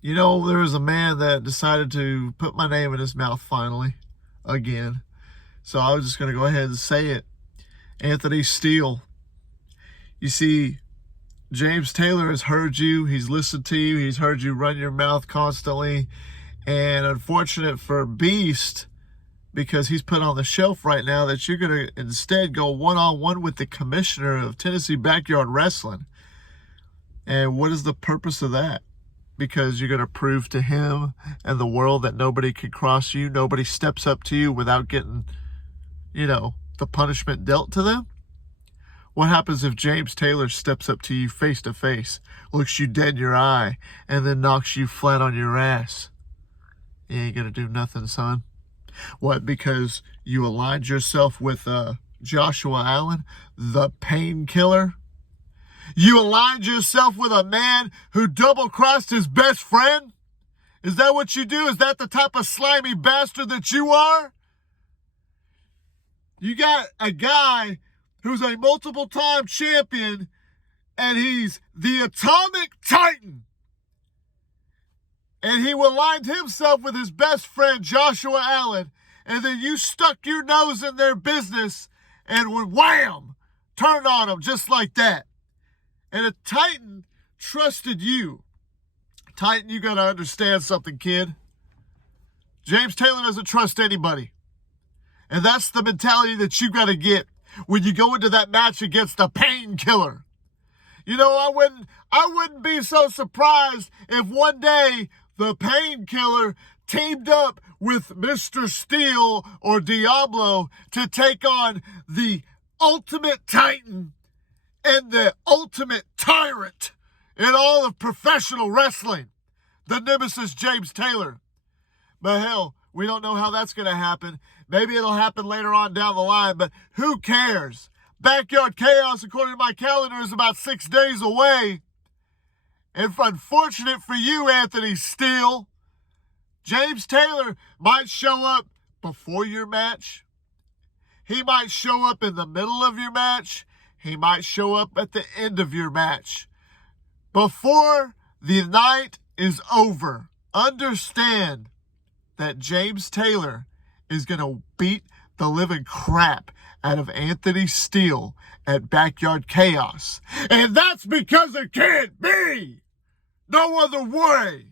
You know, there was a man that decided to put my name in his mouth finally, again. So I was just going to go ahead and say it. Anthony Steele. You see, James Taylor has heard you. He's listened to you. He's heard you run your mouth constantly. And unfortunate for Beast, because he's put on the shelf right now, that you're going to instead go one-on-one with the commissioner of Tennessee Backyard Wrestling. And what is the purpose of that? Because you're going to prove to him and the world that nobody can cross you. Nobody steps up to you without getting, the punishment dealt to them. What happens if James Taylor steps up to you face to face, looks you dead in your eye, and then knocks you flat on your ass? You ain't going to do nothing, son. What, because you aligned yourself with Joshua Allen, the painkiller? You aligned yourself with a man who double-crossed his best friend? Is that what you do? Is that the type of slimy bastard that you are? You got a guy who's a multiple-time champion, and he's the Atomic Titan. And he aligned himself with his best friend, Joshua Allen, and then you stuck your nose in their business and would wham, turned on them just like that. And a Titan trusted you. Titan, you got to understand something, kid. James Taylor doesn't trust anybody. And that's the mentality that you got to get when you go into that match against the painkiller. I wouldn't be so surprised if one day the painkiller teamed up with Mr. Steel or Diablo to take on the ultimate Titan and the ultimate tyrant in all of professional wrestling, the Nemesis James Taylor. But hell, we don't know how that's going to happen. Maybe it'll happen later on down the line, but who cares? Backyard Chaos, according to my calendar, is about 6 days away. And unfortunate for you, Anthony Steele, James Taylor might show up before your match. He might show up in the middle of your match. He might show up at the end of your match. Before the night is over, understand that James Taylor is going to beat the living crap out of Anthony Steele at Backyard Chaos. And that's because it can't be no other way.